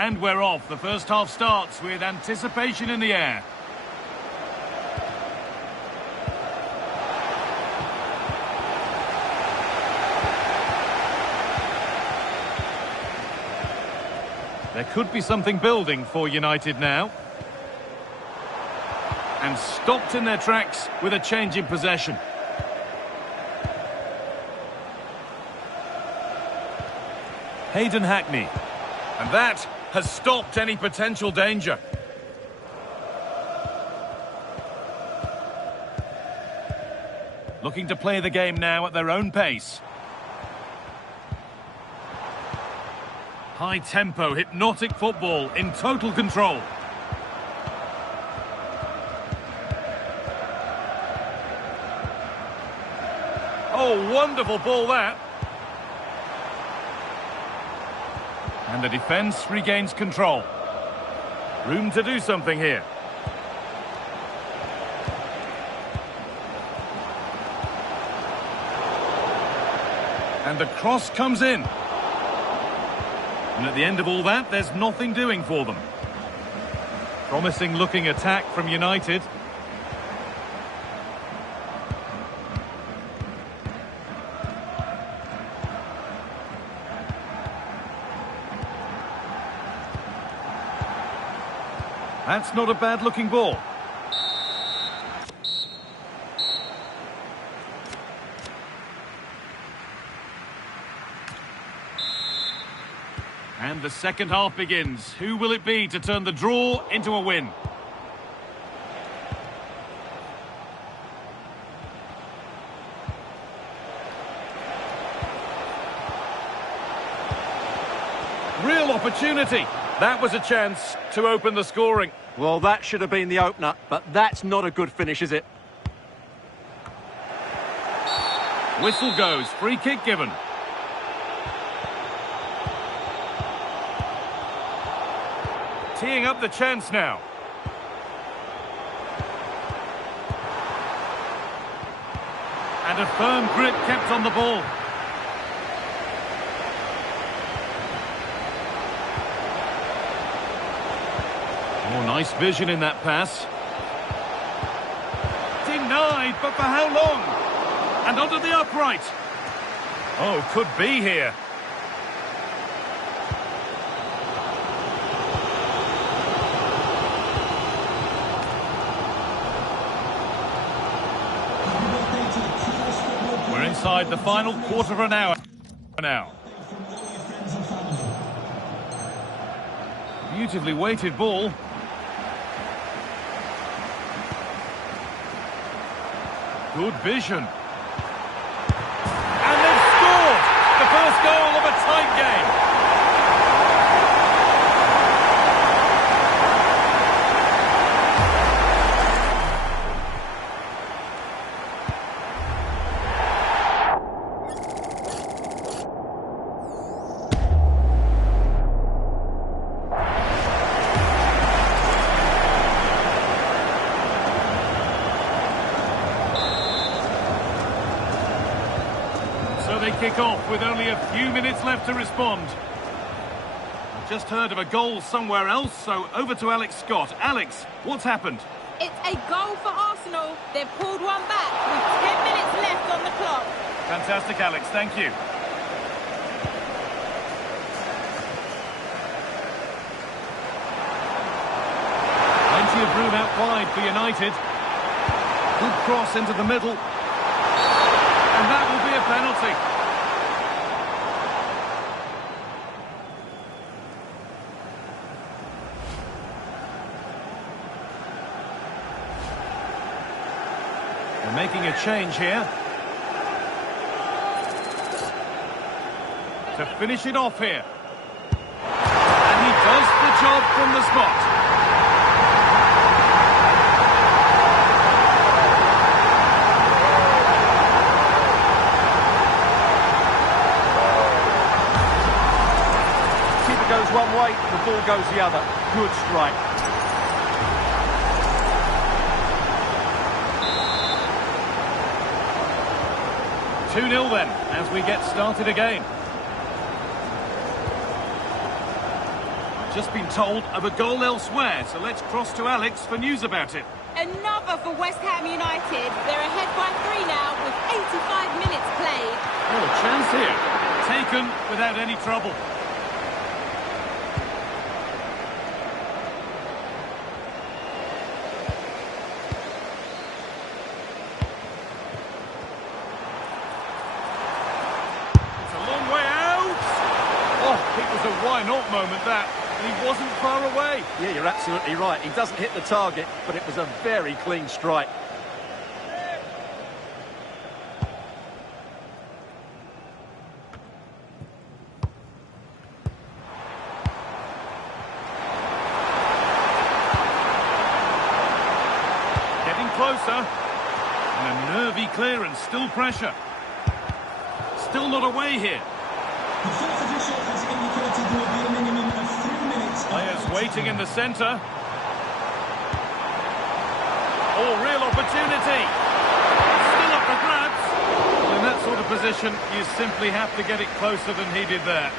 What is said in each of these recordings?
And we're off. The first half starts with anticipation in the air. There could be something building for United now. And stopped in their tracks with a change in possession. Hayden Hackney. And that has stopped any potential danger. Looking to play the game now at their own pace. High tempo, hypnotic football in total control. Oh, wonderful ball that. And the defence regains control. Room to do something here. And the cross comes in. And at the end of all that, there's nothing doing for them. Promising looking attack from United. That's not a bad looking ball. And the second half begins. Who will it be to turn the draw into a win? Real opportunity. That was a chance to open the scoring. Well, that should have been the opener, but that's not a good finish, is it? Whistle goes. Free kick given. Teeing up the chance now. And a firm grip kept on the ball. Oh, nice vision in that pass. Denied, but for how long? And onto the upright. Oh, could be here. We're inside the final quarter of an hour now. Beautifully weighted ball. Good vision. And they've scored! The first goal of a tight game. They kick off with only a few minutes left to respond. I've just heard of a goal somewhere else, so over to Alex Scott. Alex, what's happened? It's a goal for Arsenal. They've pulled one back with 10 minutes left on the clock. Fantastic, Alex. Thank you. Plenty of room out wide for United. Good cross into the middle. And that will be a penalty. They're making a change here. To finish it off here. And he does the job from the spot. Goes one way, the ball goes the other. Good strike. Two 2-0 then, as we get started again. Just been told of a goal elsewhere, so let's cross to Alex for news about it. Another for West Ham United. They're ahead by 3 now with 85 minutes played. Oh, a chance here. Taken without any trouble. It's a long way out. Oh, it was a why not moment, that. He wasn't far away. Yeah, you're absolutely right. He doesn't hit the target, but it was a very clean strike. Getting closer. And a nervy clearance, still pressure. Still not away here. The fourth official has indicated there will be a minimum of 3 minutes. Players waiting in the centre. Oh, real opportunity. Still up for grabs. Well, in that sort of position, you simply have to get it closer than he did there.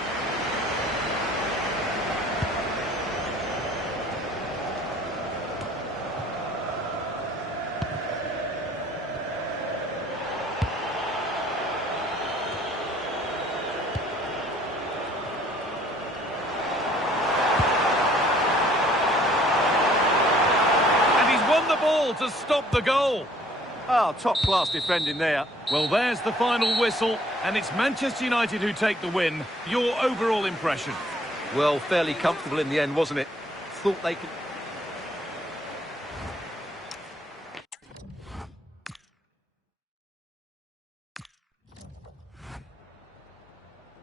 To stop the goal. Oh, top-class defending there. Well, there's the final whistle, and it's Manchester United who take the win. Your overall impression? Well, fairly comfortable in the end, wasn't it? Thought they could...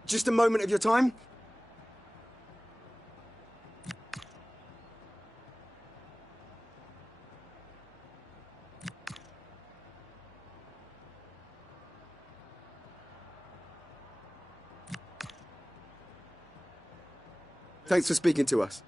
Just a moment of your time. Thanks for speaking to us.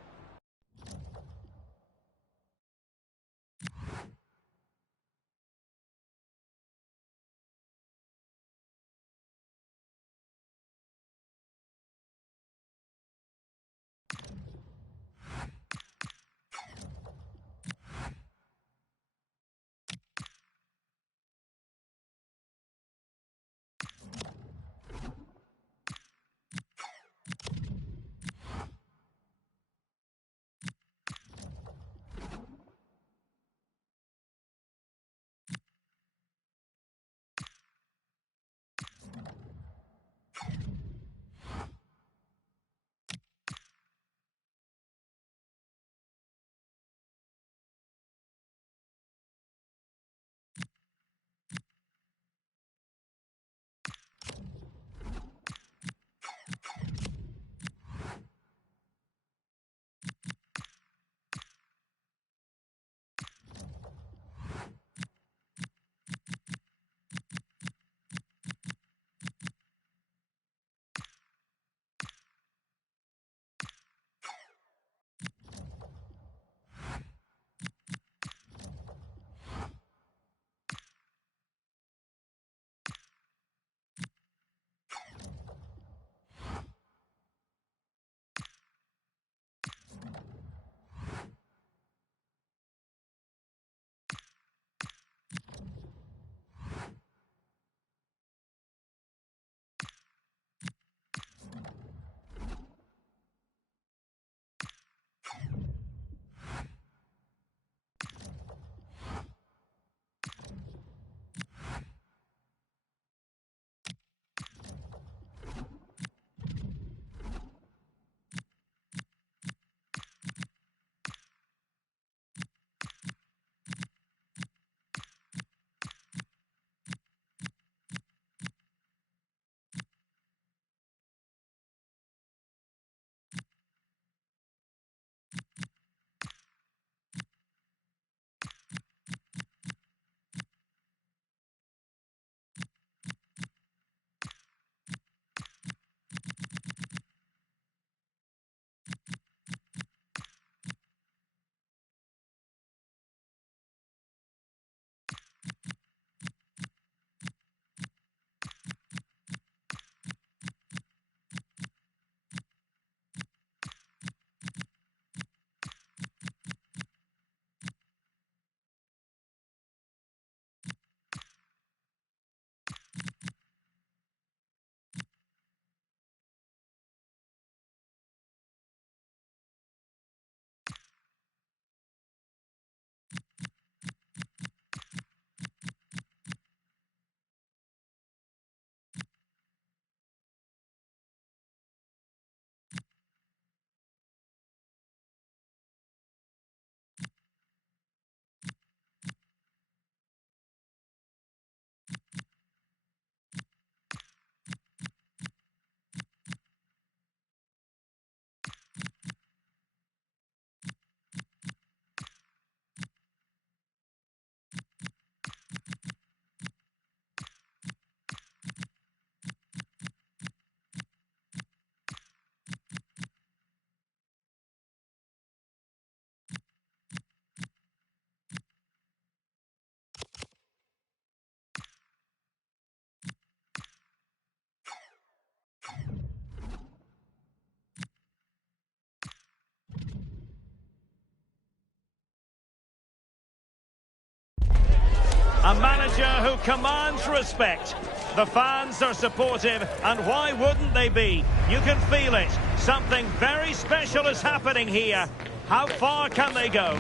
A manager who commands respect. The fans are supportive, and why wouldn't they be? You can feel it. Something very special is happening here. How far can they go?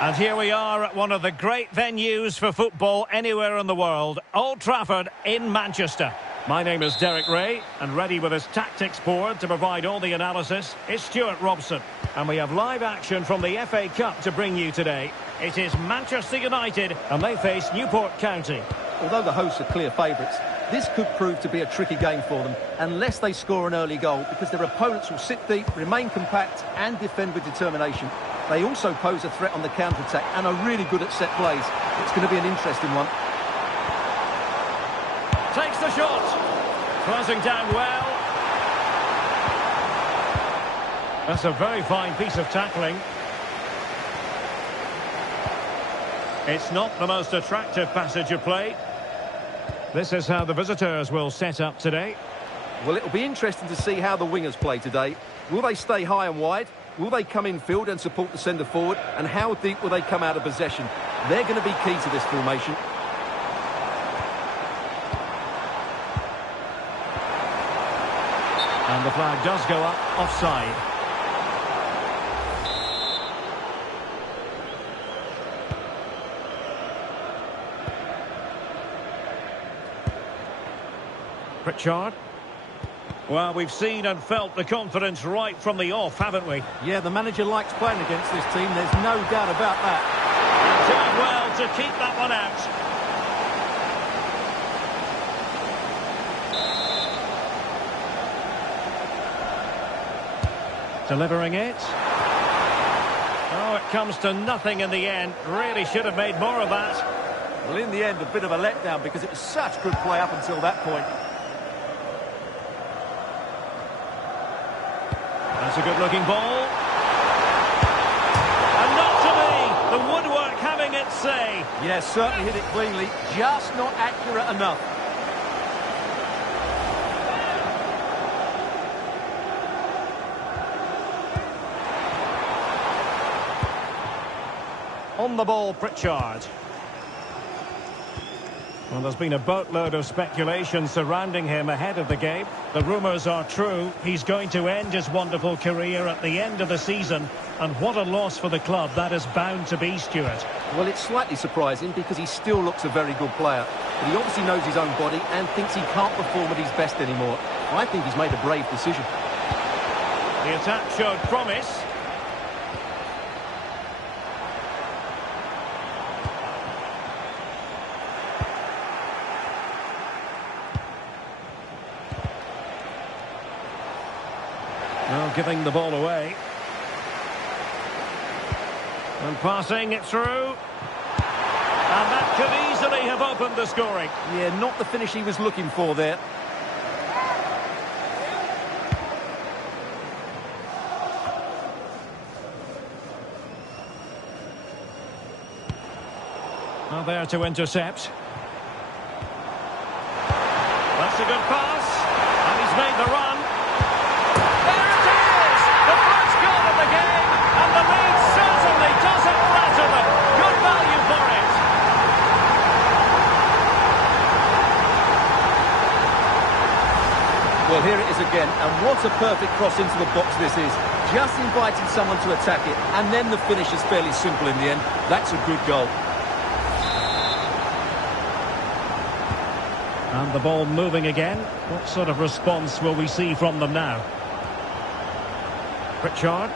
And here we are at one of the great venues for football anywhere in the world, Old Trafford in Manchester. My name is Derek Ray, and ready with his tactics board to provide all the analysis is Stuart Robson. And we have live action from the FA Cup to bring you today. It is Manchester United, and they face Newport County. Although the hosts are clear favourites, this could prove to be a tricky game for them unless they score an early goal, because their opponents will sit deep, remain compact and defend with determination. They also pose a threat on the counter-attack and are really good at set plays. It's going to be an interesting one. Takes the shot. Closing down well. That's a very fine piece of tackling. It's not the most attractive passage of play. This is how the visitors will set up today. Well, it'll be interesting to see how the wingers play today. Will they stay high and wide? Will they come in field and support the centre forward? And how deep will they come out of possession? They're going to be key to this formation. And the flag does go up offside. Pritchard. Well, we've seen and felt the confidence right from the off, haven't we? Yeah, the manager likes playing against this team. There's no doubt about that. Doing well to keep that one out. Delivering it. Oh, it comes to nothing in the end. Really should have made more of that. Well, in the end, a bit of a letdown because it was such good play up until that point. That's a good-looking ball. And not to be. The woodwork having its say. Yeah, certainly hit it cleanly. Just not accurate enough. On the ball, Pritchard. Well, there's been a boatload of speculation surrounding him ahead of the game. The rumours are true. He's going to end his wonderful career at the end of the season. And what a loss for the club that is bound to be, Stuart. Well, it's slightly surprising because he still looks a very good player. But he obviously knows his own body and thinks he can't perform at his best anymore. I think he's made a brave decision. The attack showed promise. Well, giving the ball away. And passing it through. And that could easily have opened the scoring. Yeah, not the finish he was looking for there. Well, there to intercept. That's a good pass. And he's made the run. There it is! The first goal of the game. And the lead certainly doesn't flatter them. Good value for it. Well, here it is again. And what a perfect cross into the box this is. Just inviting someone to attack it. And then the finish is fairly simple in the end. That's a good goal. And the ball moving again. What sort of response will we see from them now? Pritchard.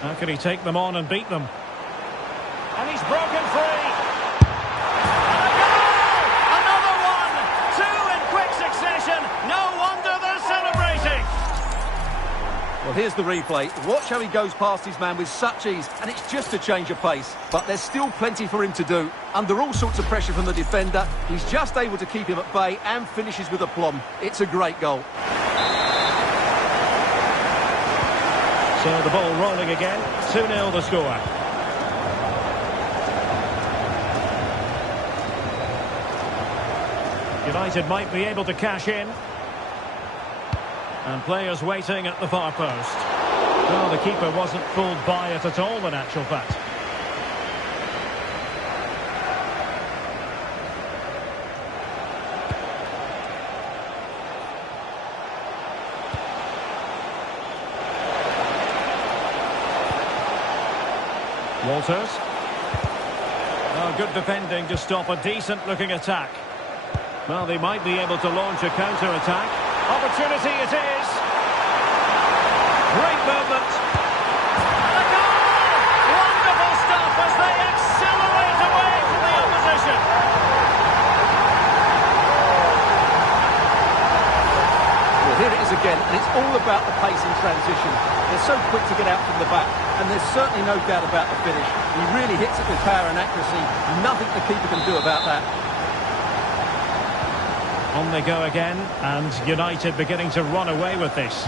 How can he take them on and beat them? And he's broken free. And a goal! Another one! Two in quick succession. No wonder they're celebrating. Well, here's the replay. Watch how he goes past his man with such ease, and it's just a change of pace. But there's still plenty for him to do. Under all sorts of pressure from the defender, he's just able to keep him at bay and finishes with aplomb. It's a great goal. So the ball rolling again. 2-0 the score. United might be able to cash in. And players waiting at the far post. Well, the keeper wasn't fooled by it at all, in actual fact. Walters. Oh, good defending to stop a decent-looking attack. Well, they might be able to launch a counter-attack. Opportunity it is. Great movement. And a goal! Wonderful stuff as they accelerate away from the opposition. Well, here it is again, and it's all about the pace in transition. They're so quick to get out from the back, and there's certainly no doubt about the finish. He really hits it with power and accuracy. Nothing the keeper can do about that. On they go again, and United beginning to run away with this.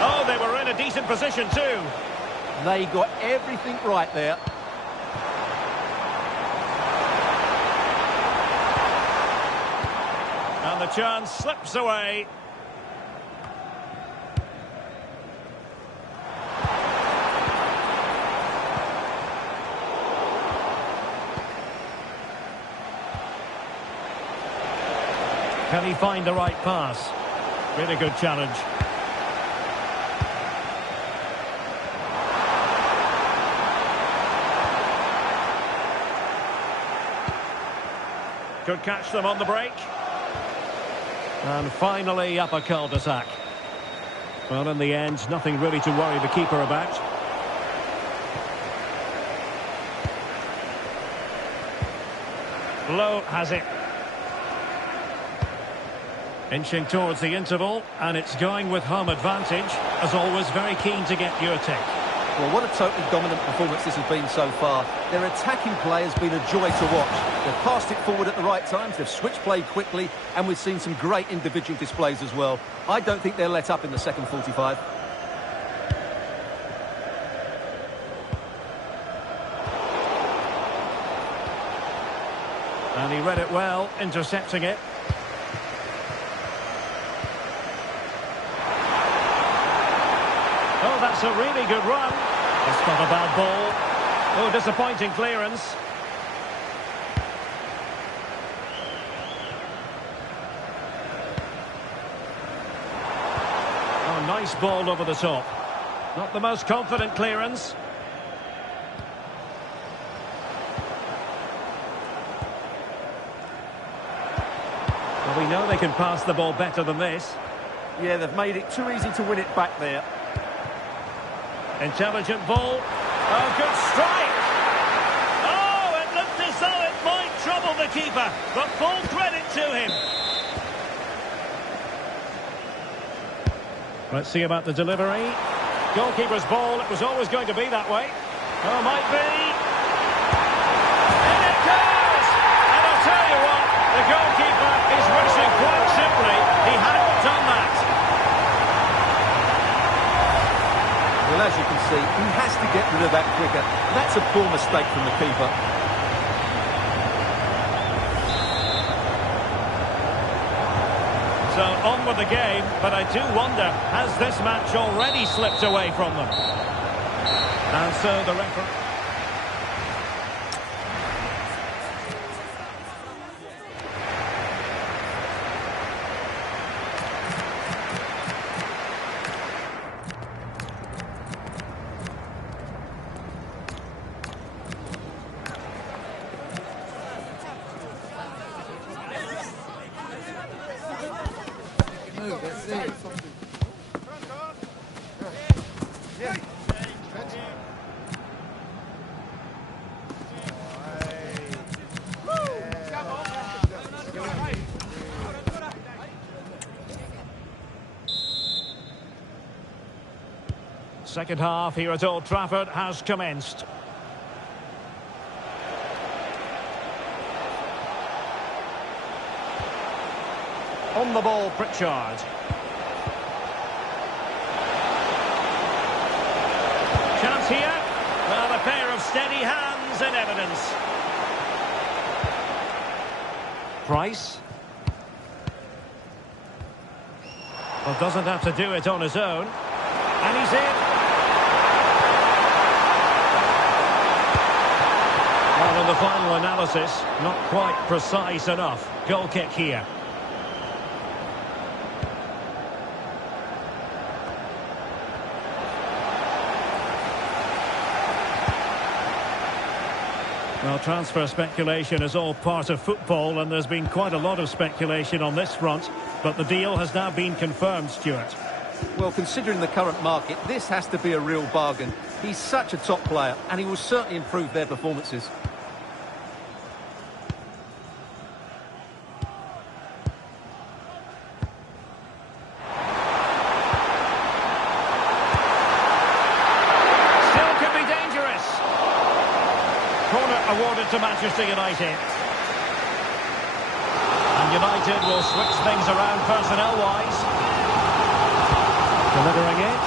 Oh, they were in a decent position too. They got everything right there. And the chance slips away. Can he find the right pass? Really good challenge. Could catch them on the break. And finally up a cul-de-sac. Well, in the end, nothing really to worry the keeper about. Low has it. Inching towards the interval, and it's going with home advantage. As always, very keen to get your take. Well, what a totally dominant performance this has been so far. Their attacking play has been a joy to watch. They've passed it forward at the right times, they've switched play quickly, and we've seen some great individual displays as well. I don't think they'll let up in the second 45. And he read it well, intercepting it. Oh, that's a really good run. It's not a bad ball. Oh, disappointing clearance. Oh, nice ball over the top. Not the most confident clearance. Well, we know they can pass the ball better than this. Yeah, they've made it too easy to win it back there. Intelligent ball. Oh, good strike. Oh, it looked as though it might trouble the keeper, but full credit to him. Let's see about the delivery. Goalkeeper's ball, it was always going to be that way. Oh, might be. In it goes! And I'll tell you what, the goalkeeper is wishing quite simply he hadn't done that. Well, as you can see, he has to get rid of that quicker. That's a poor mistake from the keeper. So on with the game, but I do wonder, has this match already slipped away from them? And so the referee... Second half here at Old Trafford has commenced. On the ball, Pritchard. Chance here. Well, a pair of steady hands in evidence. Price. Well, doesn't have to do it on his own. And he's in. Well, in the final analysis, not quite precise enough. Goal kick here. Well, transfer speculation is all part of football, and there's been quite a lot of speculation on this front, but the deal has now been confirmed, Stuart. Well, considering the current market, this has to be a real bargain. He's such a top player, and he will certainly improve their performances. Awarded to Manchester United. And United will switch things around personnel-wise. Delivering it.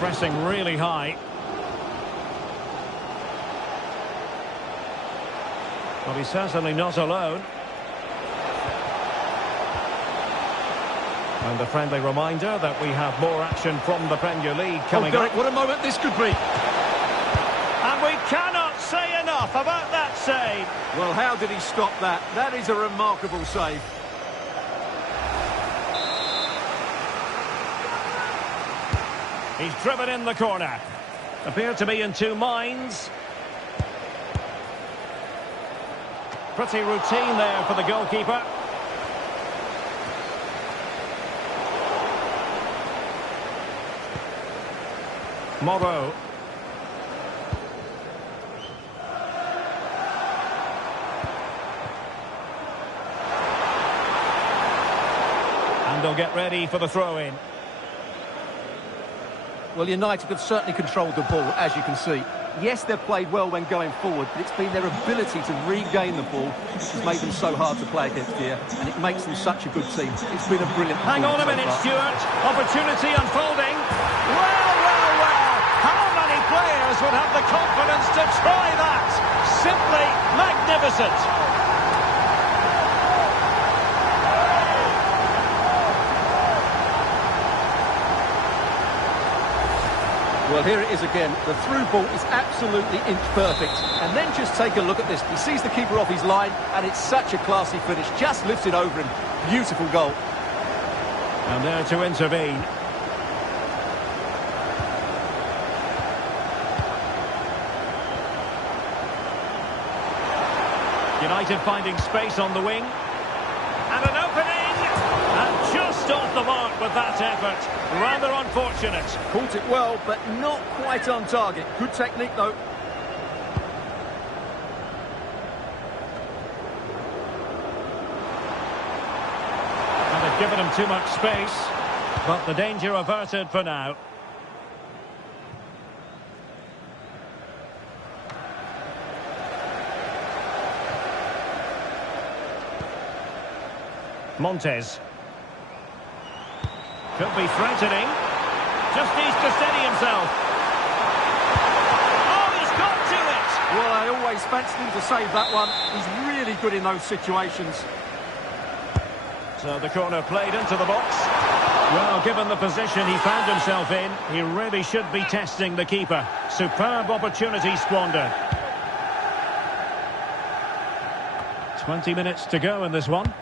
Pressing really high. Well, he's certainly not alone. And a friendly reminder that we have more action from the Premier League coming Derek, up. what a moment this could be. And we cannot say enough about that save. Well, how did he stop that? That is a remarkable save. He's driven in the corner. Appeared to be in two minds. Pretty routine there for the goalkeeper. Morrow. And they'll get ready for the throw-in. Well, United have certainly controlled the ball, as you can see. Yes, they've played well when going forward, but it's been their ability to regain the ball which has made them so hard to play against here, and it makes them such a good team. It's been a brilliant performance. Hang on a minute, Stuart. Opportunity unfolding. Well! How many players would have the confidence to try that? Simply magnificent. Well, here it is again. The through ball is absolutely inch perfect. And then just take a look at this. He sees the keeper off his line, and it's such a classy finish. Just lifts it over him. Beautiful goal. And there to intervene. United finding space on the wing. And an opening! And just off the mark with that effort. Rather unfortunate. Caught it well, but not quite on target. Good technique, though. And they've given him too much space. But the danger averted for now. Montes. Could be threatening. Just needs to steady himself. Oh, he's got to it! Well, I always fancied him to save that one. He's really good in those situations. So the corner played into the box. Well, given the position he found himself in, he really should be testing the keeper. Superb opportunity squandered. 20 minutes to go in this one.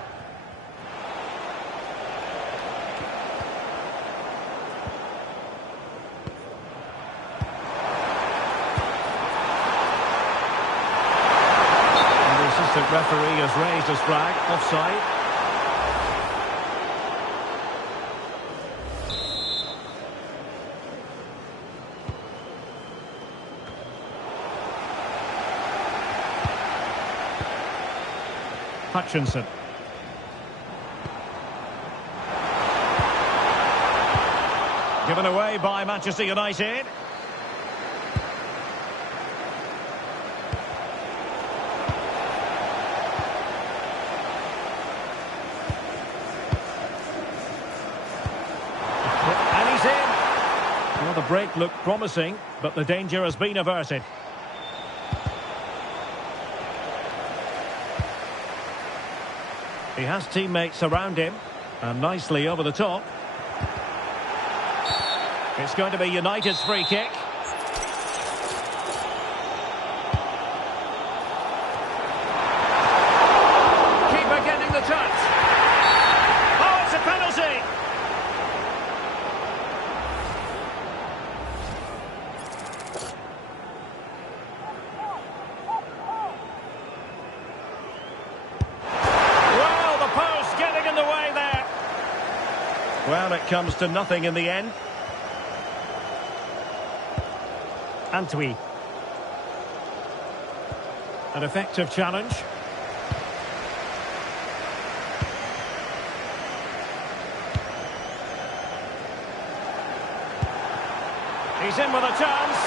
The referee has raised his flag, offside. Hutchinson. Given away by Manchester United. Well, the break looked promising, but the danger has been averted. He has teammates around him, and nicely over the top. It's going to be United's free kick. Keeper getting the touch. Oh, it's a penalty! Well, the post getting in the way there. Well, it comes to nothing in the end. Antwi. An effective challenge. He's in with a chance.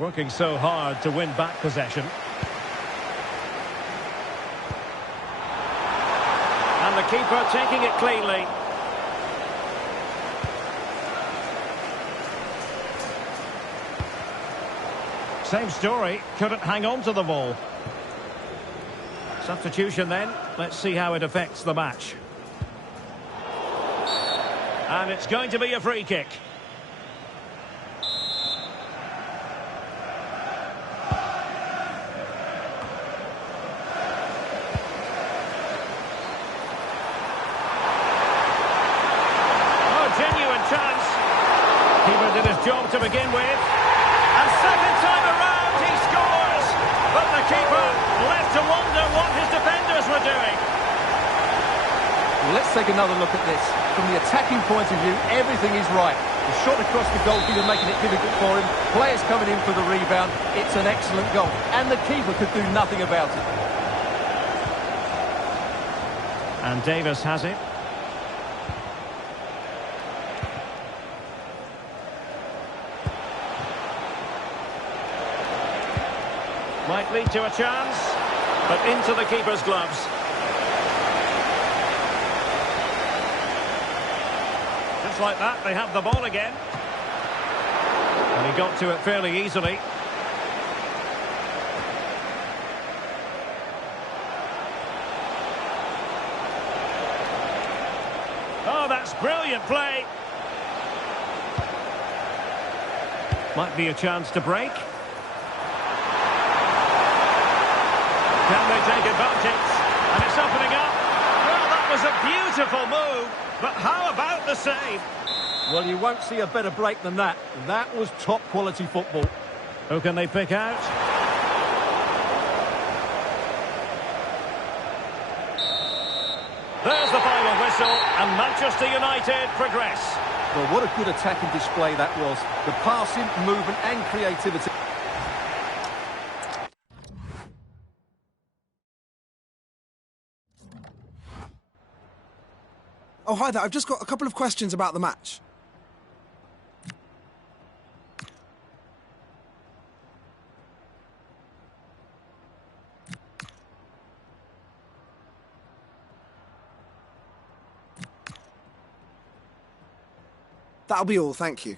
Working so hard to win back possession. And the keeper taking it cleanly. Same story, couldn't hang on to the ball. Substitution then, let's see how it affects the match. And it's going to be a free kick. Oh, genuine chance. Keeper did his job to begin with. And second time around, he scores! But the keeper left to wonder what his defenders were doing. Well, let's take another look at this. From the attacking point of view, everything is right. The shot across the goalkeeper making it difficult for him. Players coming in for the rebound. It's an excellent goal. And the keeper could do nothing about it. And Davis has it. Might lead to a chance, but into the keeper's gloves. Just like that, they have the ball again. And he got to it fairly easily. Oh, that's brilliant play. Might be a chance to break. Can they take advantage? And it's opening up. Well, that was a beautiful move. But how about the save? Well, you won't see a better break than that. That was top quality football. Who can they pick out? There's the final whistle, and Manchester United progress. Well, what a good attacking display that was. The passing, movement and creativity. Oh, hi there. I've just got a couple of questions about the match. That'll be all, thank you.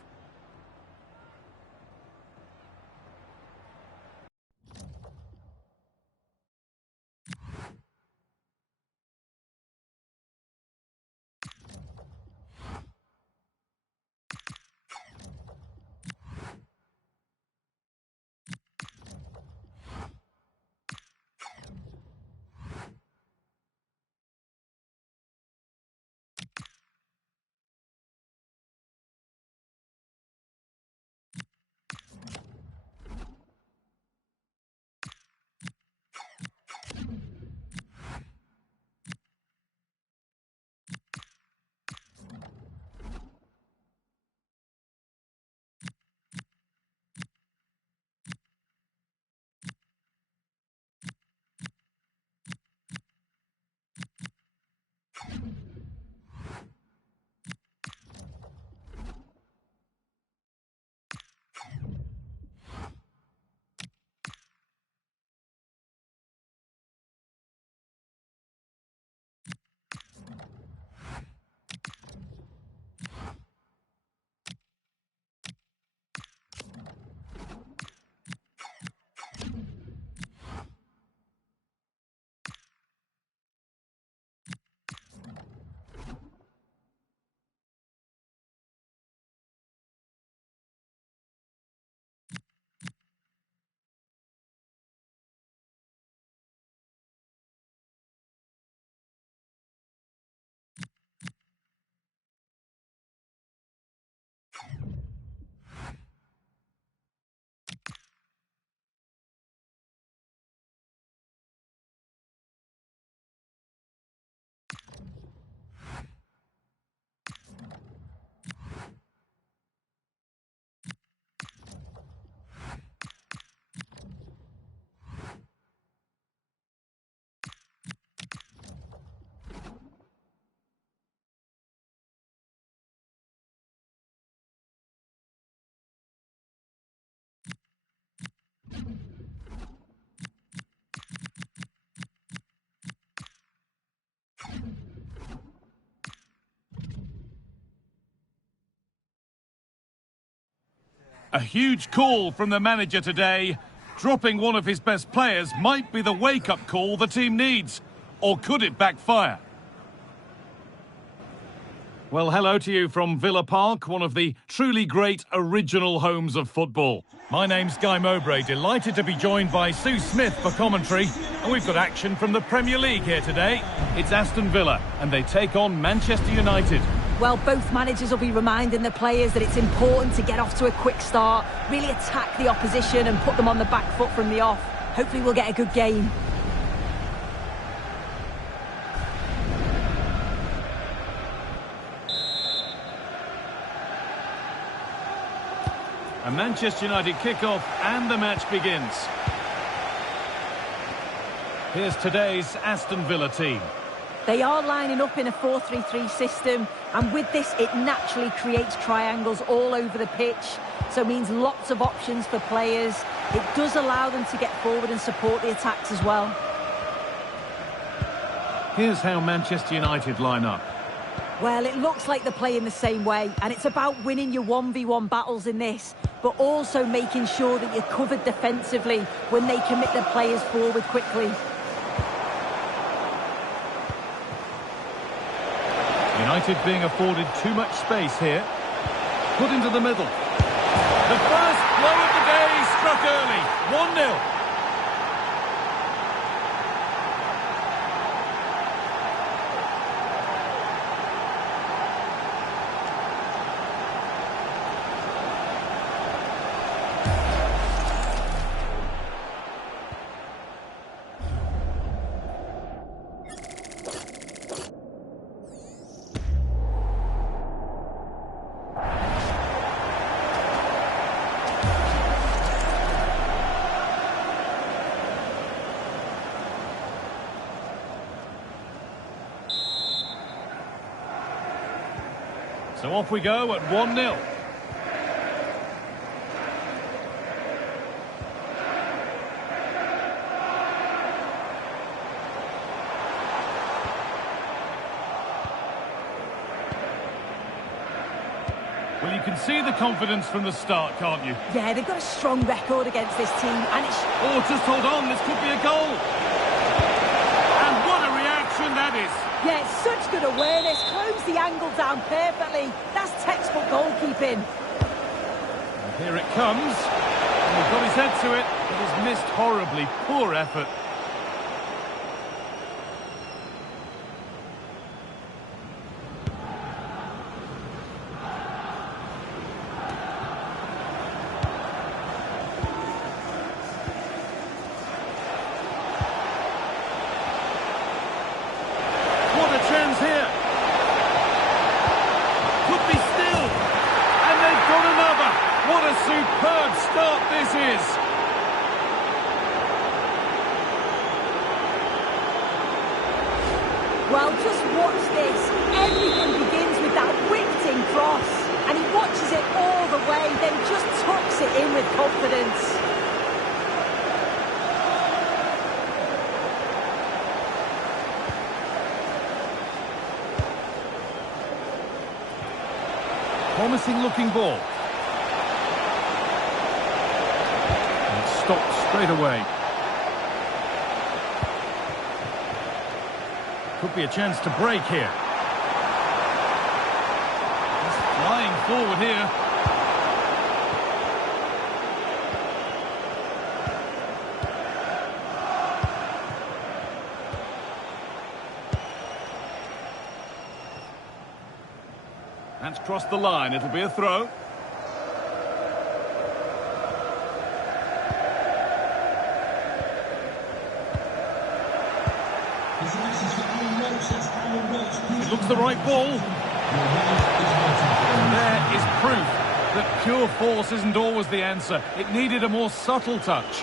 A huge call from the manager today. Dropping one of his best players might be the wake-up call the team needs. Or could it backfire? Well, hello to you from Villa Park, one of the truly great original homes of football. My name's Guy Mowbray, delighted to be joined by Sue Smith for commentary. And we've got action from the Premier League here today. It's Aston Villa, and they take on Manchester United. Well, both managers will be reminding the players that it's important to get off to a quick start, really attack the opposition and put them on the back foot from the off. Hopefully we'll get a good game. A Manchester United kick-off and the match begins. Here's today's Aston Villa team. They are lining up in a 4-3-3 system, and with this it naturally creates triangles all over the pitch, so it means lots of options for players. It does allow them to get forward and support the attacks as well. Here's how Manchester United line up. Well, it looks like they're playing the same way, and it's about winning your 1v1 battles in this, but also making sure that you're covered defensively when they commit their players forward quickly. United being afforded too much space here. Put into the middle. The first blow of the day struck early. 1-0. So off we go at 1-0. Well, you can see the confidence from the start, can't you? Yeah, they've got a strong record against this team, and it's... Oh, just hold on, this could be a goal. And what a reaction that is. Yeah, it's such good awareness. Close the angle down perfectly. That's textbook goalkeeping. And here it comes. And he's got his head to it, but he's missed horribly. Poor effort. Superb start this is. Well, just watch this. Everything begins with that whipped-in cross, and he watches it all the way, then just tucks it in with confidence. Promising looking ball. Stopped straight away. Could be a chance to break here. He's flying forward here. That's crossed the line. It'll be a throw. It looks the right ball. There is proof that pure force isn't always the answer. It needed a more subtle touch.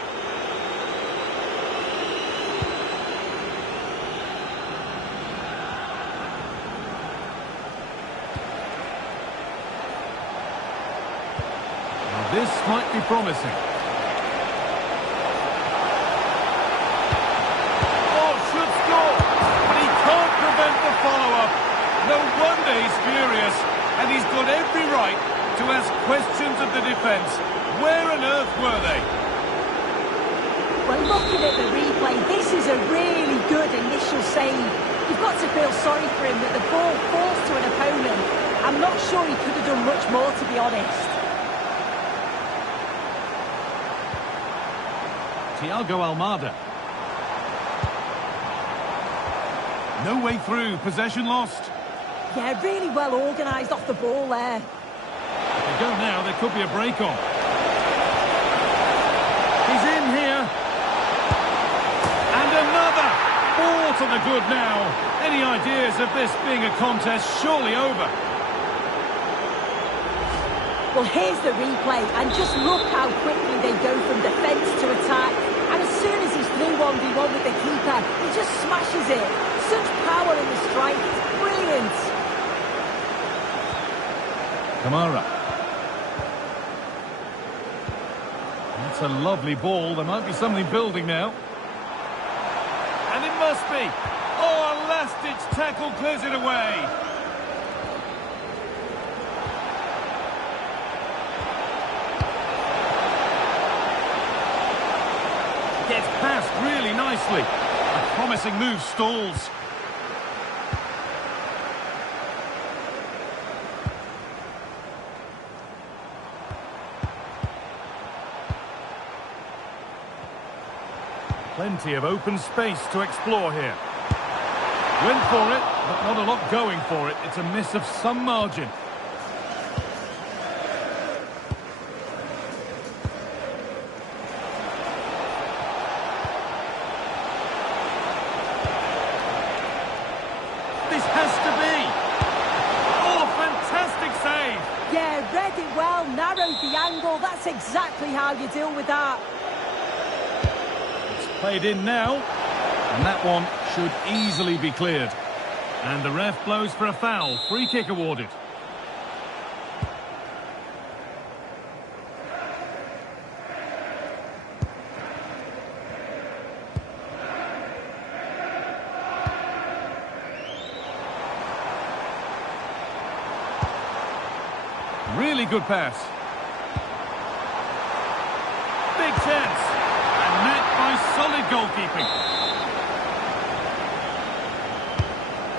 Now this might be promising. Follow-up. No wonder he's furious, and he's got every right to ask questions of the defence. Where on earth were they? Well, looking at the replay, this is a really good initial save. You've got to feel sorry for him that the ball falls to an opponent. I'm not sure he could have done much more, to be honest. Thiago Almada. No way through, possession lost. Yeah, really well organised off the ball there. If they go now, there could be a break on. He's in here. And another! Ball to the good now. Any ideas of this being a contest surely over? Well, here's the replay, and just look how quickly they go from defence to attack. And as soon as he's through 1v1 with the keeper, he just smashes it. Such power in the strike, it's brilliant. Kamara. That's a lovely ball. There might be something building now. And it must be. Oh, a last-ditch tackle clears it away. Gets past really nicely. A promising move stalls. Plenty of open space to explore here. Went for it, but not a lot going for it. It's a miss of some margin. This has to be. Oh, fantastic save. Yeah, read it well, narrowed the angle. That's exactly how you deal with that. Played in now, and that one should easily be cleared. And the ref blows for a foul. Free kick awarded. Really good pass. Big chance. And met by solid goalkeeping.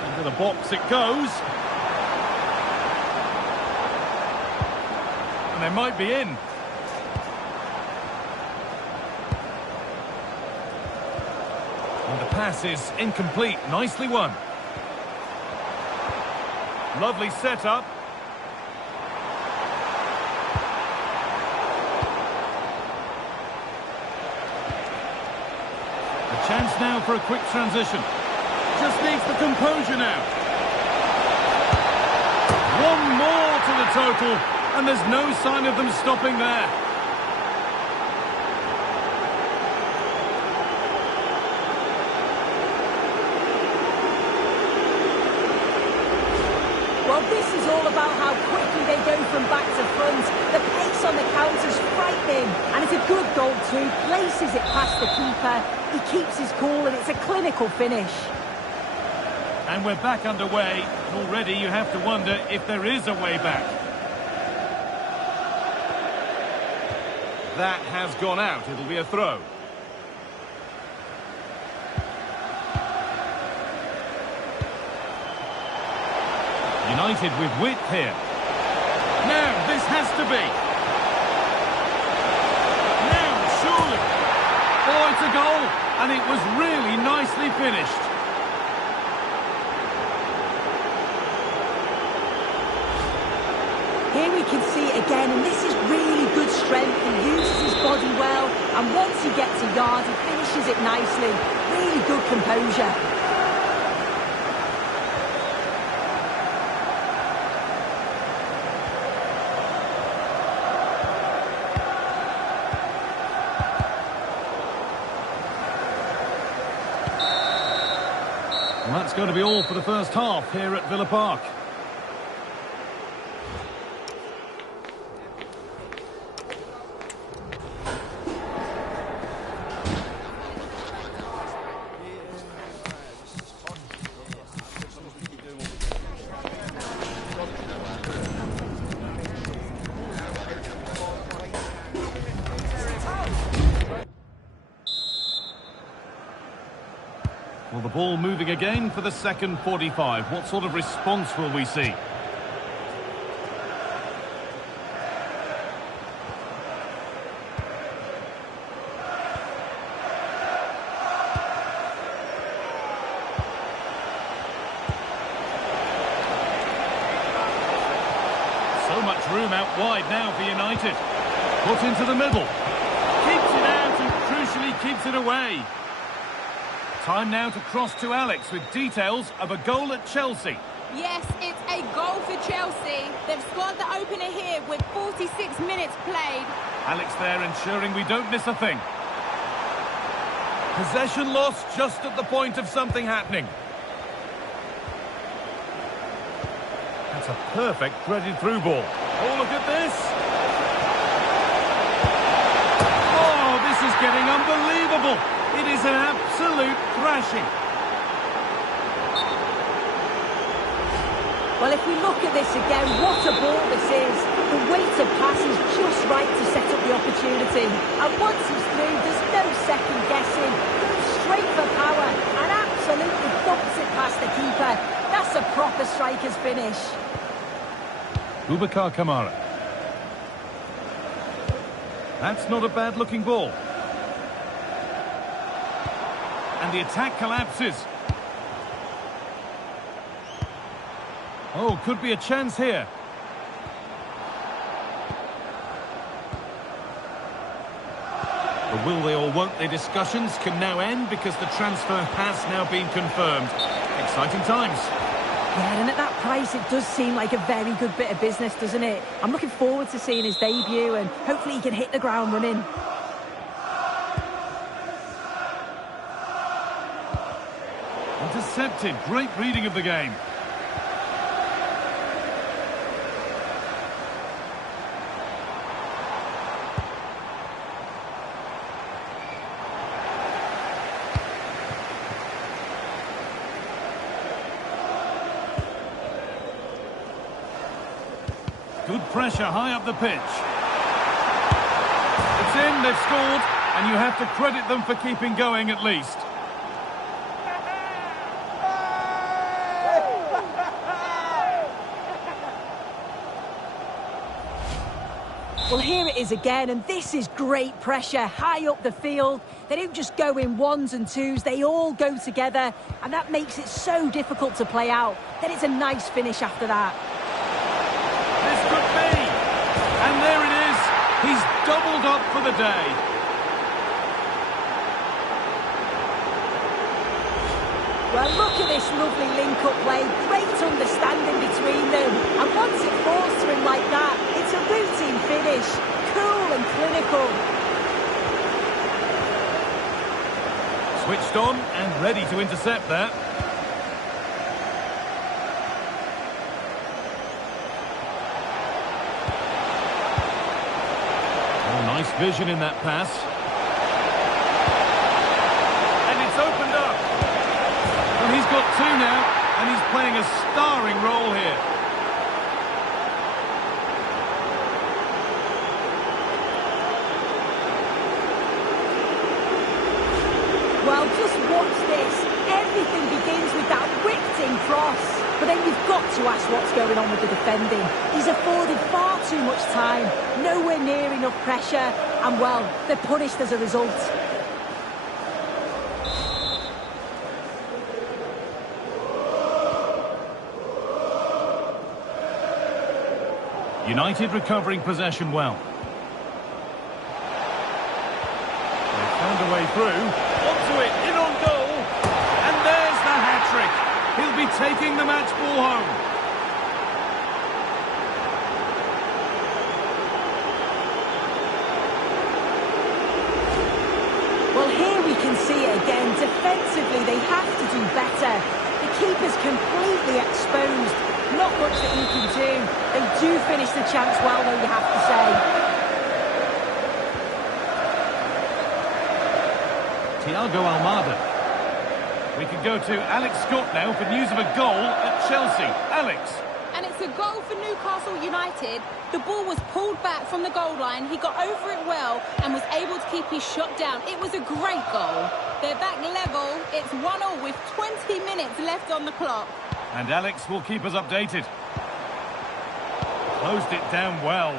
Into the box it goes. And they might be in. And the pass is incomplete. Nicely won. Lovely setup. Chance now for a quick transition. Just needs the composure now. One more to the total, and there's no sign of them stopping there. Well, this is all about how quickly they go from back to front. The pace on the counter's frightening, and it's a good goal too. Places it past the keeper. He keeps his cool, and it's a clinical finish. And we're back underway, and already you have to wonder if there is a way back. That has gone out. It'll be a throw. United with width here. Now, this has to be. Now, surely. Oh, it's a goal, and it was really nicely finished. Here we can see it again, and this is really good strength. He uses his body well, and once he gets a yard, he finishes it nicely. Really good composure. And that's going to be all for the first half here at Villa Park. The ball moving again for the second 45. What sort of response will we see? So much room out wide now for United. Put into the middle. Keeps it out and crucially keeps it away. Time now to cross to Alex with details of a goal at Chelsea. Yes, it's a goal for Chelsea. They've scored the opener here with 46 minutes played. Alex there ensuring we don't miss a thing. Possession lost just at the point of something happening. That's a perfect threaded through ball. Oh, look at this. Oh, this is getting unbelievable. It is an absolute thrashing. Well, if we look at this again, what a ball this is. The weight of pass is just right to set up the opportunity. And once he's through, there's no second guessing. Goes straight for power and absolutely dumps it past the keeper. That's a proper striker's finish. Boubacar Kamara. That's not a bad-looking ball. And the attack collapses. Oh, could be a chance here. The will they or won't they discussions can now end because the transfer has now been confirmed. Exciting times. Yeah, and at that price, it does seem like a very good bit of business, doesn't it? I'm looking forward to seeing his debut and hopefully he can hit the ground running. Intercepted. Great reading of the game. Good pressure high up the pitch. It's in, they've scored, and you have to credit them for keeping going at least. Well, here it is again, and this is great pressure high up the field. They don't just go in ones and twos, they all go together, and that makes it so difficult to play out. Then it's a nice finish after that. This could be. And there it is. He's doubled up for the day. Well, look at this lovely link-up play. Great understanding between them. And once it falls to him like that, it's a routine finish. Cool and clinical. Switched on and ready to intercept that. Oh, nice vision in that pass. And it's opened up. Well, he's got two now, and he's playing a starring role here. Well, just watch this. Everything begins with that whipped-in cross. But then you've got to ask what's going on with the defending. He's afforded far too much time, nowhere near enough pressure, and, well, they're punished as a result. United recovering possession well. They found a way through. Onto it, in on goal. And there's the hat-trick. He'll be taking the match ball home. Well, here we can see it again. Defensively, they have to do better. The keeper's completely exposed. Not much that he can do. They do finish the chance well, though, you have to say. Thiago Almada. We can go to Alex Scott now for news of a goal at Chelsea. Alex. And it's a goal for Newcastle United. The ball was pulled back from the goal line. He got over it well and was able to keep his shot down. It was a great goal. They're back level. It's 1-1 with 20 minutes left on the clock. And Alex will keep us updated. Closed it down well.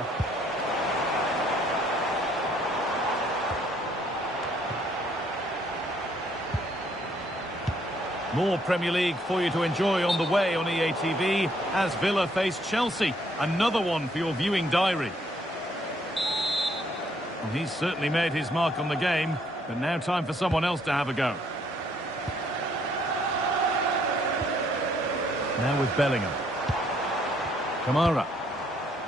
More Premier League for you to enjoy on the way on EATV as Villa face Chelsea. Another one for your viewing diary. Well, he's certainly made his mark on the game, but now time for someone else to have a go. Now with Bellingham. Kamara.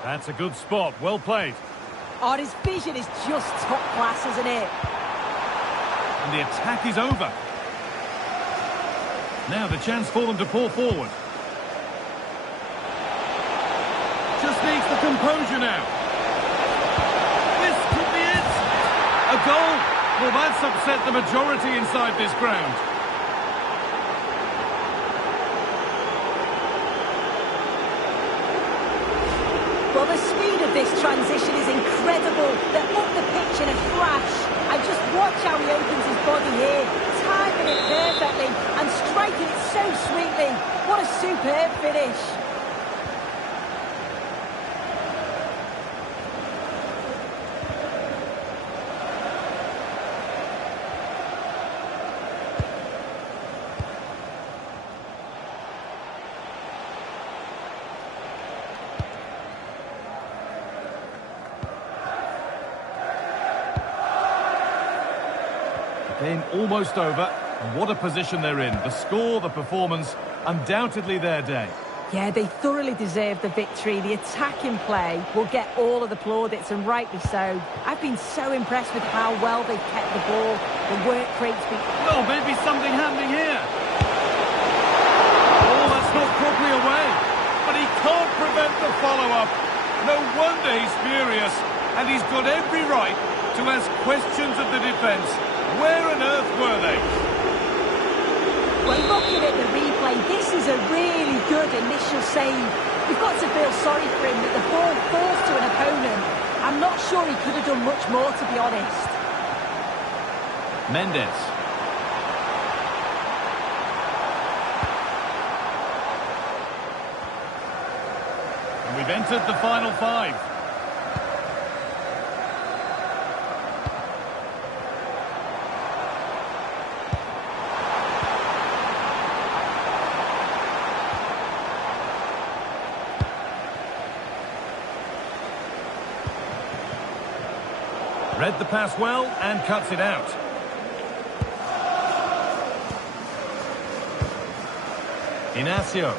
That's a good spot. Well played. Oh, his vision is just top class, isn't it? And the attack is over. Now the chance for them to pour forward. Just needs the composure now. This could be it. A goal. Well, that's upset the majority inside this ground. Well, the speed of this transition is incredible. They're up the pitch in a flash. And just watch how he opens his body here. Timing it perfectly and striking it so sweetly. What a superb finish. Game almost over, and what a position they're in. The score, the performance, undoubtedly their day. Yeah, they thoroughly deserve the victory. The attacking play will get all of the plaudits, and rightly so. I've been so impressed with how well they've kept the ball. The work rate's been... Well, maybe something happening here. Oh, that's not properly away. But he can't prevent the follow-up. No wonder he's furious. And he's got every right to ask questions of the defence. Where on earth were they? Well, looking at the replay, this is a really good initial save. You've got to feel sorry for him that the ball falls to an opponent. I'm not sure he could have done much more, to be honest. Mendes. And we've entered the final five. Read the pass well and cuts it out. Inacio.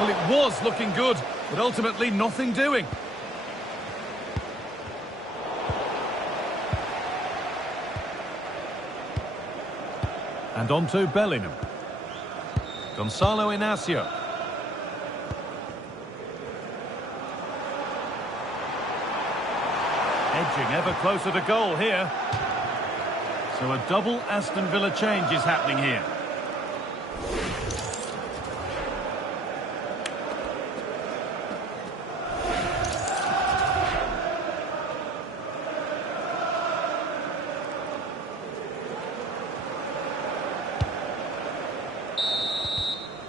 Well, it was looking good, but ultimately nothing doing. And on to Bellingham. Gonzalo Inacio. Edging ever closer to goal here. So a double Aston Villa change is happening here.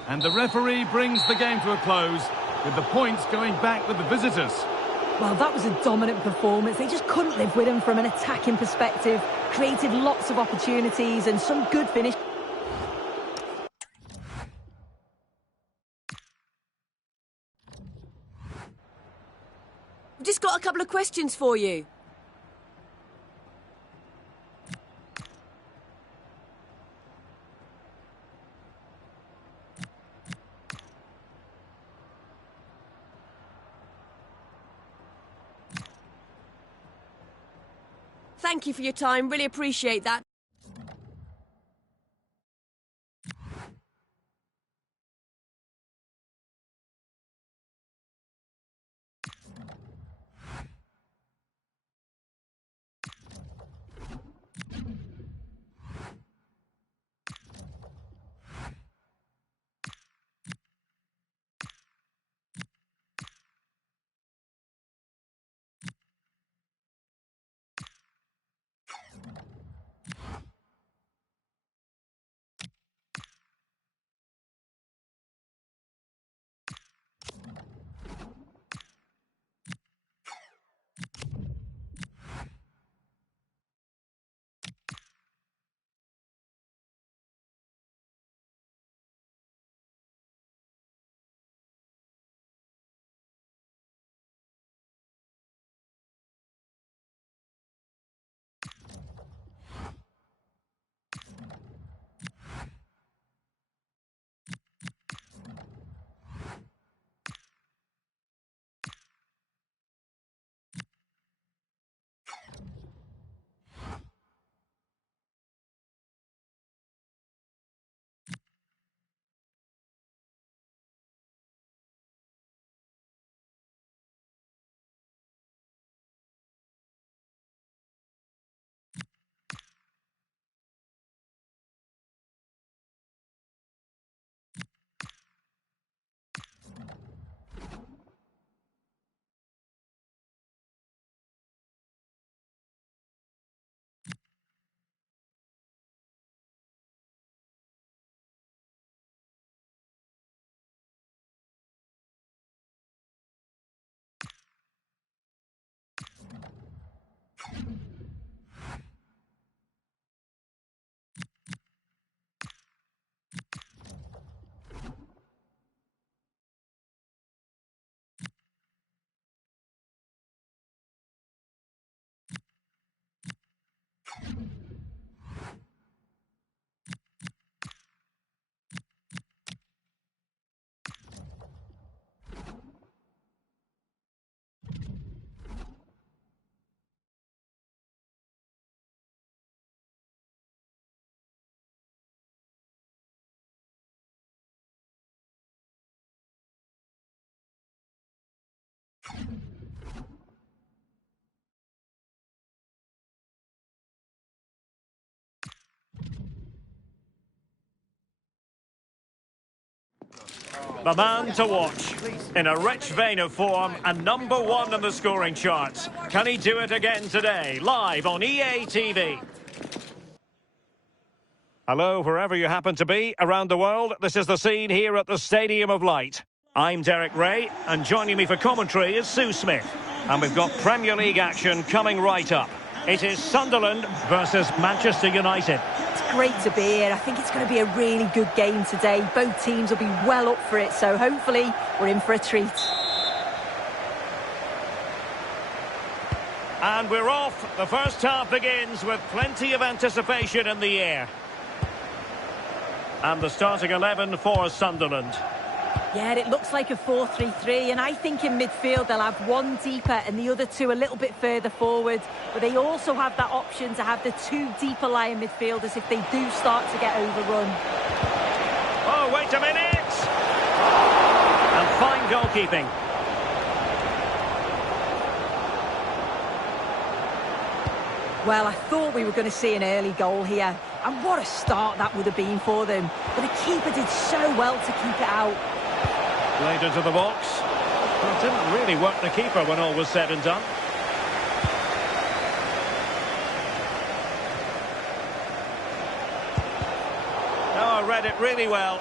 And the referee brings the game to a close, with the points going back with the visitors. Well, that was a dominant performance. They just couldn't live with him from an attacking perspective. Created lots of opportunities and some good finish. I've just got a couple of questions for you. Thank you for your time. Really appreciate that. The man to watch. In a rich vein of form and #1 in the scoring charts. Can he do it again today? Live on EA TV. Hello, wherever you happen to be around the world. This is the scene here at the Stadium of Light. I'm Derek Ray, and joining me for commentary is Sue Smith. And we've got Premier League action coming right up. It is Sunderland versus Manchester United. It's great to be here. I think it's going to be a really good game today. Both teams will be well up for it, so hopefully we're in for a treat. And we're off. The first half begins with plenty of anticipation in the air. And the starting 11 for Sunderland. Yeah, it looks like a 4-3-3, and I think in midfield they'll have one deeper and the other two a little bit further forward. But they also have that option to have the two deeper lying midfielders if they do start to get overrun. Oh, wait a minute! And fine goalkeeping. Well, I thought we were going to see an early goal here. And what a start that would have been for them. But the keeper did so well to keep it out. Played into the box. Well, it didn't really work the keeper when all was said and done. Oh, I read it really well.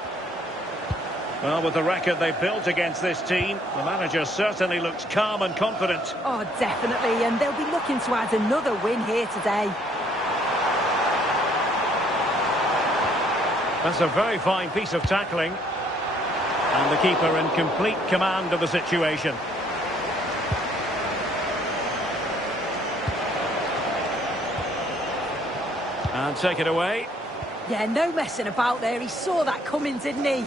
Well, with the record they've built against this team, the manager certainly looks calm and confident. Oh, definitely. And they'll be looking to add another win here today. That's a very fine piece of tackling. And the keeper in complete command of the situation. And take it away. Yeah, no messing about there. He saw that coming, didn't he?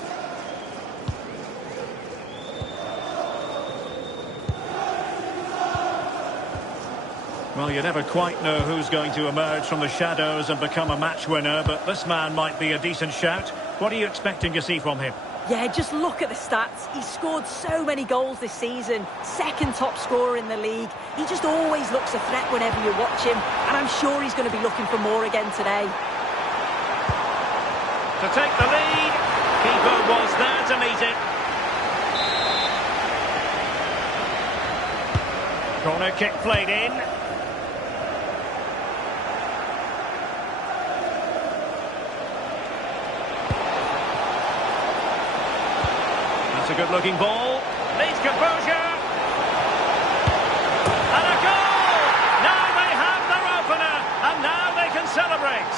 Well, you never quite know who's going to emerge from the shadows and become a match winner, but this man might be a decent shout. What are you expecting to see from him? Yeah, just look at the stats. He's scored so many goals this season. Second top scorer in the league. He just always looks a threat whenever you watch him. And I'm sure he's going to be looking for more again today. To take the lead. Keeper was there to meet it. Corner kick played in. A good-looking ball. Needs composure. And a goal! Now they have their opener, and now they can celebrate.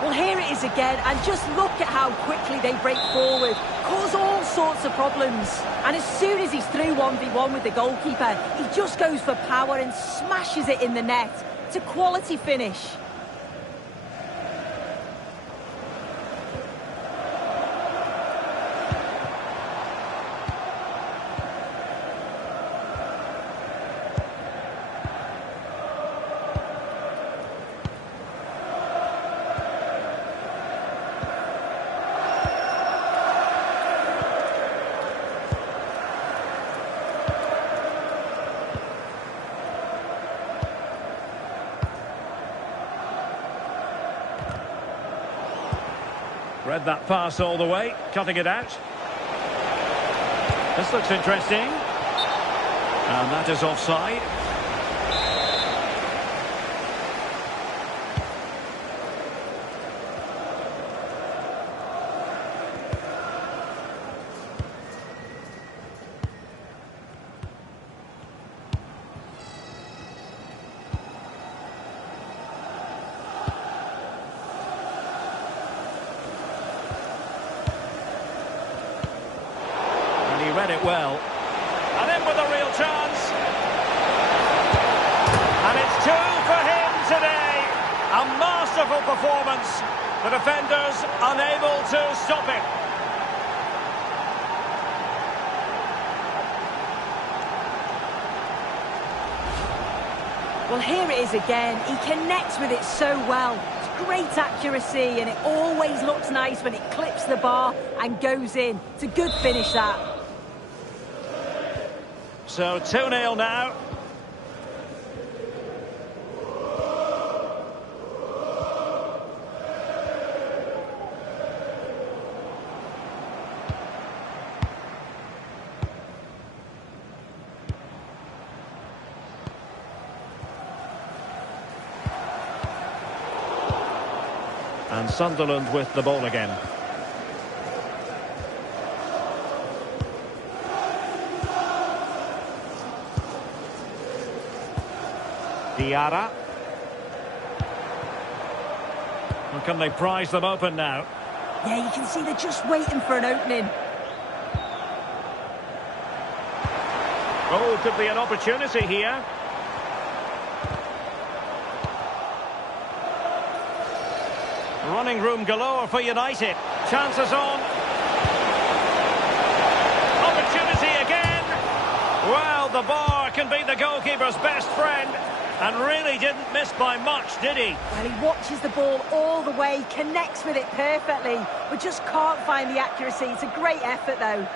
Well, here it is again, and just look at how quickly they break forward. Cause all sorts of problems. And as soon as he's through 1v1 with the goalkeeper, he just goes for power and smashes it in the net. It's a quality finish. Read that pass all the way, cutting it out. This looks interesting. And that is offside. masterful performance. The defenders unable to stop him. Well, here it is again. He connects with it so well. It's great accuracy, and it always looks nice when it clips the bar and goes in. It's a good finish, that. So 2-0 now. And Sunderland with the ball again. Diarra. And can they prise them open now? Yeah, you can see they're just waiting for an opening. Oh, could be an opportunity here. Running room galore for United. Chances on. Opportunity again. Well, the bar can be the goalkeeper's best friend. And really didn't miss by much, did he? Well, he watches the ball all the way, connects with it perfectly, but just can't find the accuracy. It's a great effort, though.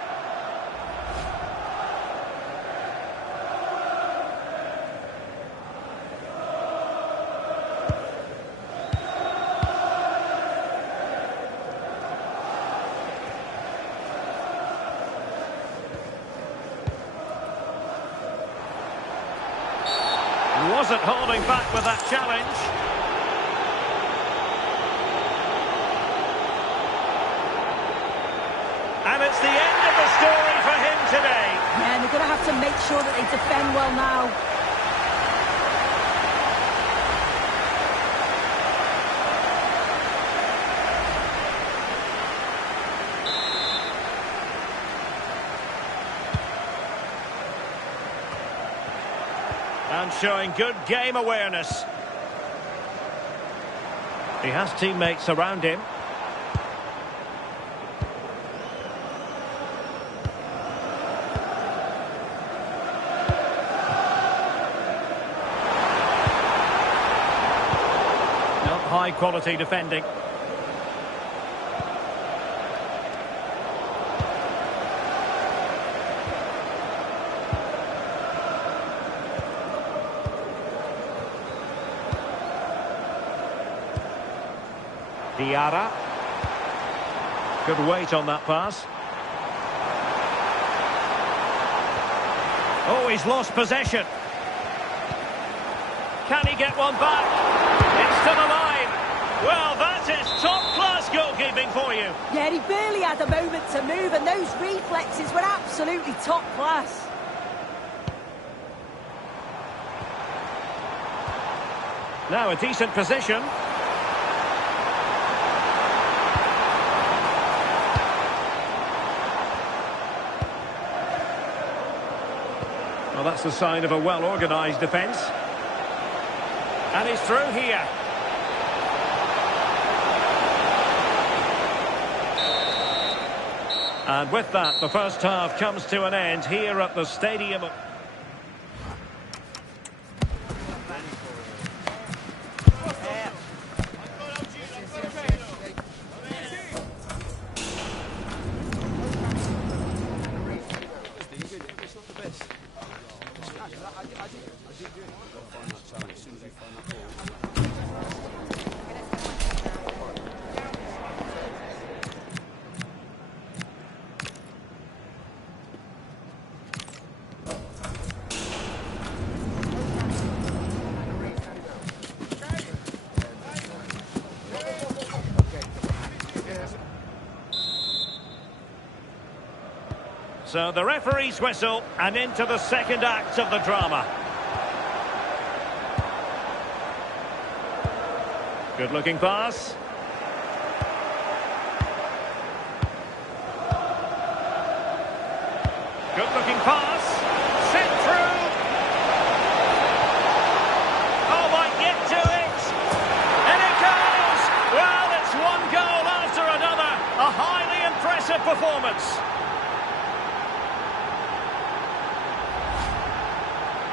Wasn't holding back with that challenge. And it's the end of the story for him today. Yeah, and they're going to have to make sure that they defend well now. And showing good game awareness. He has teammates around him. Not high quality defending. Diarra. Good weight on that pass. Oh, he's lost possession. Can he get one back? It's still alive. Well, that is top-class goalkeeping for you. Yeah, he barely had a moment to move, and those reflexes were absolutely top class. Now a decent position. Well, that's the sign of a well-organised defence. And he's through here. And with that, the first half comes to an end here at the stadium. So the referee's whistle, and into the second act of the drama. Good looking pass. Good looking pass. Sent through. Oh, might get to it. And it comes. performance.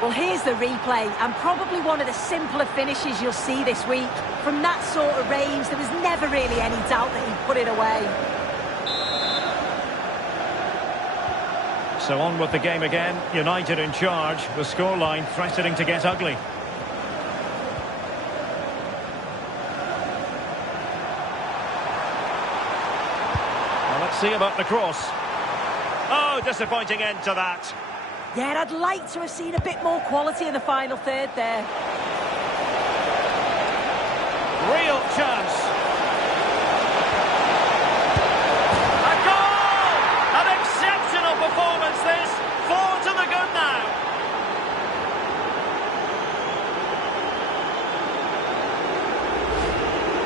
Well, here's the replay, and probably one of the simpler finishes you'll see this week. From that sort of range, there was never really any doubt that he'd put it away. So on with the game again. United in charge. The scoreline threatening to get ugly. Well, let's see about the cross. Oh, disappointing end to that. Yeah, and I'd like to have seen a bit more quality in the final third there. Real chance. A goal! An exceptional performance this. 4 to the good now.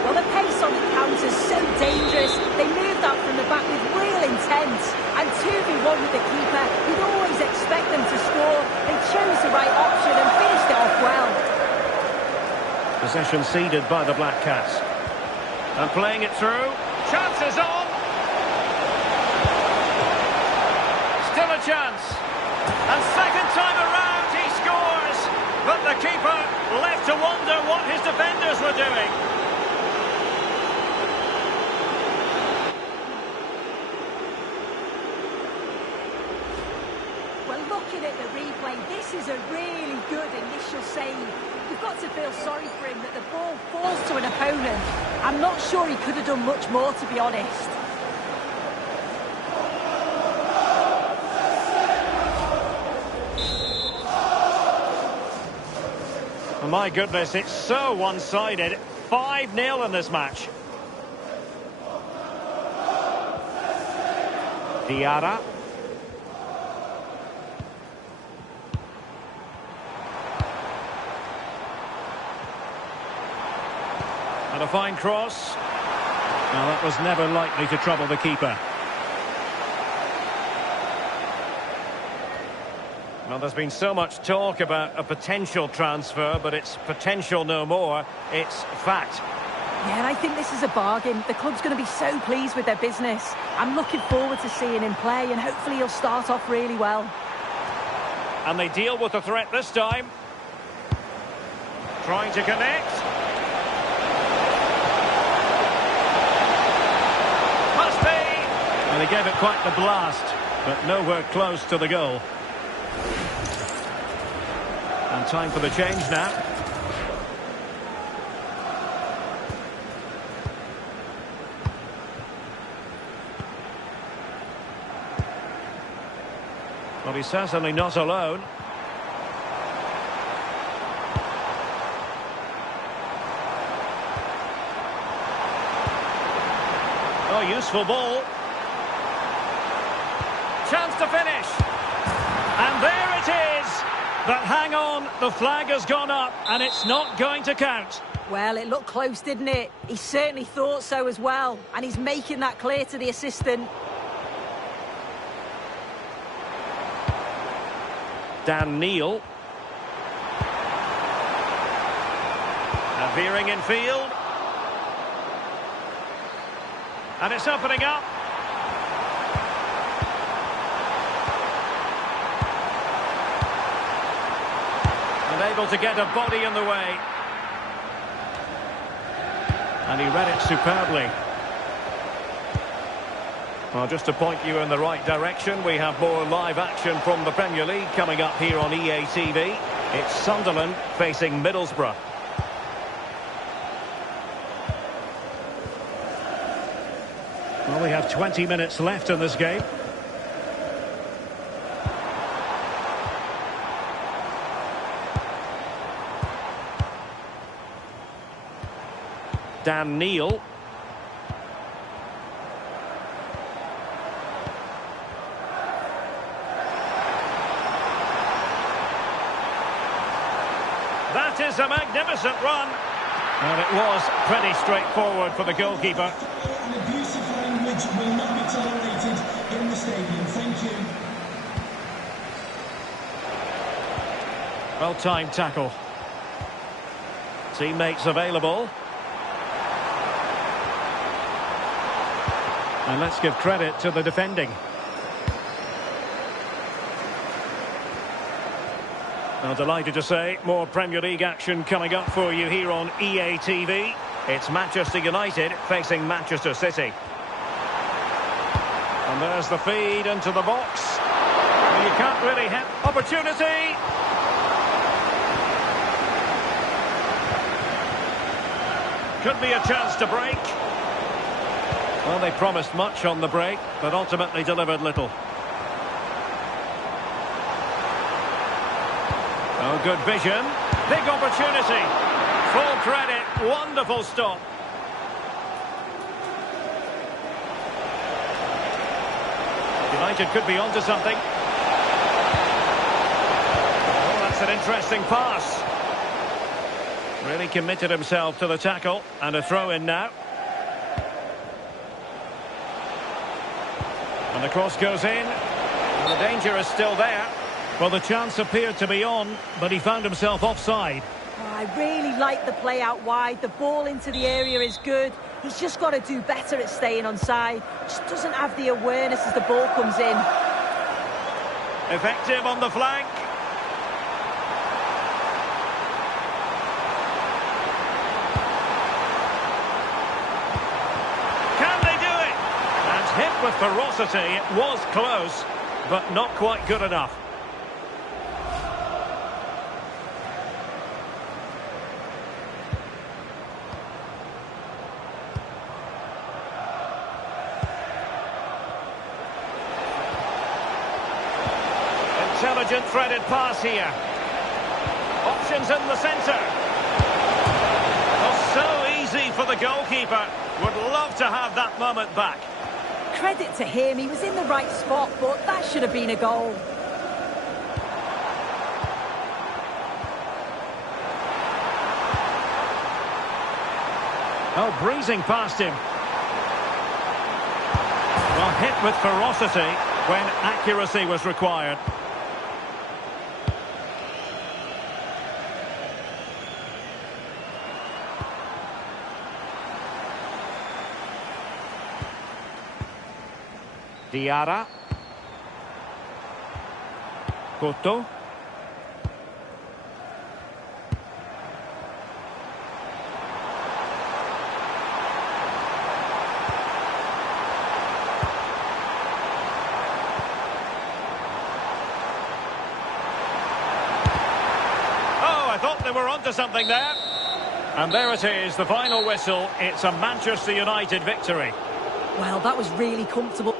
Well, the pace on the counter's so dangerous. They moved up from the back with real intent. And 2v1 with the keeper, you'd always expect them to score. They chose the right option and finished it off well. Possession ceded by the Black Cats. And playing it through. Chances on. Still a chance. And second time around he scores. But the keeper left to wonder what his defenders were doing. Looking at the replay, this is a really good initial save. You've got to feel sorry for him that the ball falls to an opponent. I'm not sure he could have done much more, to be honest. Oh my goodness, it's so one-sided. 5-0 in this match. Diarra. And a fine cross. Now that was never likely to trouble the keeper. Well, there's been so much talk about a potential transfer, but it's potential no more. It's fact. Yeah, and I think this is a bargain. The club's going to be so pleased with their business. I'm looking forward to seeing him play, and hopefully he'll start off really well. And they deal with the threat this time. Trying to connect. And he gave it quite the blast, but nowhere close to the goal. And time for the change now. Well, he's certainly not alone. Oh, useful ball. Chance to finish. And there it is. But hang on, the flag has gone up and it's not going to count. Well, it looked close, didn't it? He certainly thought so as well. And he's making that clear to the assistant. Dan Neil. Veering in field. And it's opening up. And able to get a body in the way. And he read it superbly. Well, just to point you in the right direction, we have more live action from the Premier League coming up here on EA TV. It's Sunderland facing Middlesbrough. Well, we have 20 minutes left in this game. Dan Neil. That is a magnificent run. And it was pretty straightforward for the goalkeeper. And abusive language will not be tolerated in the stadium. Thank you. Well-timed tackle. Teammates available. And let's give credit to the defending. Well, delighted to say, more Premier League action coming up for you here on EA TV. It's Manchester United facing Manchester City. And there's the feed into the box. Well, you can't really hit. Opportunity! Could be a chance to break. Well, they promised much on the break, but ultimately delivered little. Oh, good vision. Big opportunity. Full credit. Wonderful stop. United could be onto something. Oh, that's an interesting pass. Really committed himself to the tackle. And a throw-in now. And the cross goes in. And the danger is still there. Well, the chance appeared to be on, but he found himself offside. Oh, I really like the play out wide. The ball into the area is good. He's just got to do better at staying onside. Just doesn't have the awareness as the ball comes in. Effective on the flank. Can they do it? And hit with ferocity. It was close, but not quite good enough. Intelligent threaded pass here. Options in the centre. Oh, so easy for the goalkeeper. Would love to have that moment back. Credit to him, he was in the right spot, but that should have been a goal. Oh, breezing past him. Well, hit with ferocity when accuracy was required. Diarra. Cotto. Oh, I thought they were onto something there. And there it is, the final whistle. It's a Manchester United victory. Well, that was really comfortable.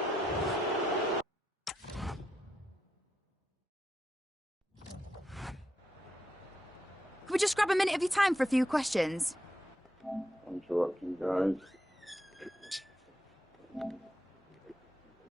Can we just grab a minute of your time for a few questions? Interrupting, guys.